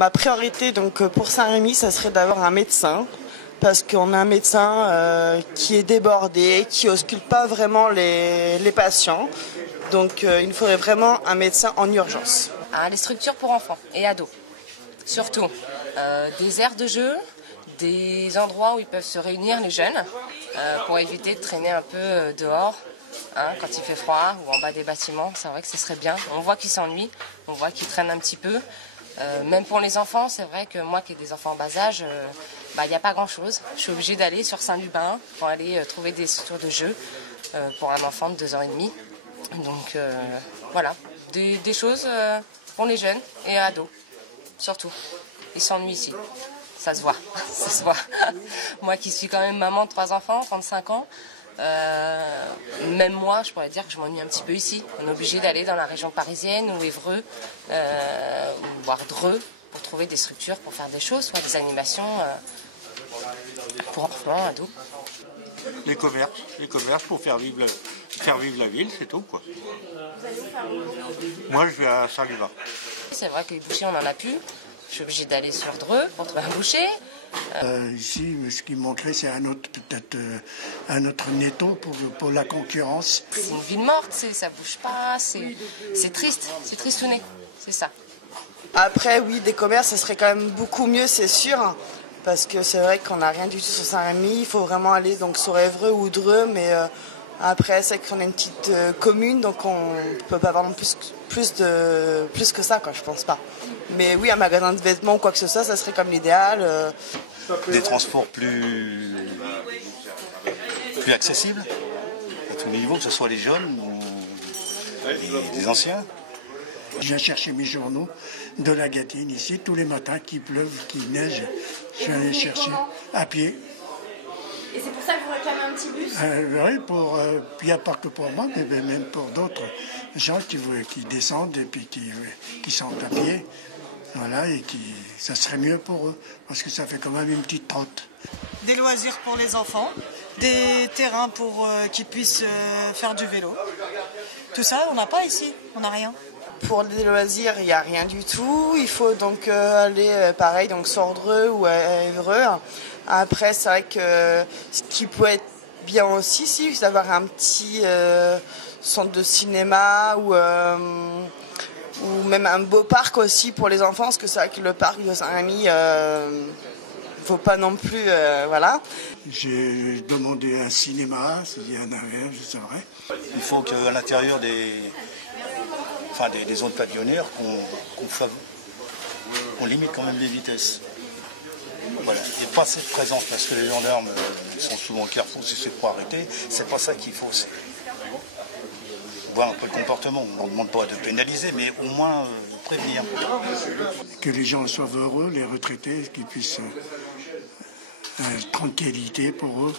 Ma priorité donc pour Saint-Rémy, ça serait d'avoir un médecin. Parce qu'on a un médecin qui est débordé, qui ausculte pas vraiment les patients. Donc il nous faudrait vraiment un médecin en urgence. Les structures pour enfants et ados, surtout. Des aires de jeu, des endroits où ils peuvent se réunir les jeunes pour éviter de traîner un peu dehors quand il fait froid ou en bas des bâtiments. C'est vrai que ce serait bien. On voit qu'ils s'ennuient, on voit qu'ils traînent un petit peu. Même pour les enfants, c'est vrai que moi qui ai des enfants en bas âge, il n'y a pas grand-chose. Je suis obligée d'aller sur Saint-Lubin pour aller trouver des structures de jeu pour un enfant de 2 ans et demi. Donc voilà, des choses pour les jeunes et ados, surtout. Ils s'ennuient ici, ça se voit, ça se voit. Moi qui suis quand même maman de 3 enfants, 35 ans, même moi je pourrais dire que je m'ennuie un petit peu ici. On est obligé d'aller dans la région parisienne ou Évreux, voire Dreux, pour trouver des structures pour faire des choses, soit des animations pour enfants, ados. Les commerces pour faire vivre la ville, c'est tout quoi. Moi je vais à Saint-Lubin. C'est vrai que les bouchers on n'en a plus. Je suis obligée d'aller sur Dreux pour trouver un boucher. Ici, ce qui manquerait, c'est peut-être un autre netto pour la concurrence. C'est une ville morte, ça bouge pas, c'est triste, c'est tristouné, c'est ça. Après, oui, des commerces, ça serait quand même beaucoup mieux, c'est sûr. Parce que c'est vrai qu'on n'a rien du tout sur Saint-Rémy. Il faut vraiment aller donc sur Évreux ou Dreux, mais après, c'est qu'on est une petite commune, donc on peut pas avoir non plus que ça, quoi, je pense pas. Mais oui, un magasin de vêtements ou quoi que ce soit, ça serait comme l'idéal. Des transports plus accessibles à tous les niveaux, que ce soit les jeunes ou les anciens. Je viens chercher mes journaux de la Gâtine ici tous les matins, qu'il pleuve, qu'il neige. Je viens les chercher à pied. Et c'est pour ça que vous réclamez un petit bus Oui, puis pas que pour moi, mais même pour d'autres gens qui descendent et puis qui sont à pied. Voilà, et ça serait mieux pour eux, parce que ça fait quand même une petite trotte. Des loisirs pour les enfants, des terrains pour qu'ils puissent faire du vélo. Tout ça, on n'a pas ici, on n'a rien. Pour les loisirs, il n'y a rien du tout. Il faut donc aller, pareil, donc sur Dreux ou à Évreux. Après, c'est vrai que ce qui peut être bien aussi, c'est d'avoir un petit centre de cinéma ou même un beau parc aussi pour les enfants, parce que c'est vrai que le parc de Saint-Rémy, faut pas non plus, voilà. J'ai demandé un cinéma, s'il y en avait, c'est vrai. Il faut qu'à l'intérieur des zones pavillonnaires, qu'on limite quand même les vitesses. Voilà. Et pas cette présence, parce que les gendarmes sont souvent careful si c'est pour arrêter, c'est pas ça qu'il faut. Voir un peu le comportement. On ne demande pas de pénaliser, mais au moins prévenir. Que les gens soient heureux, les retraités, qu'ils puissent tranquillité pour eux.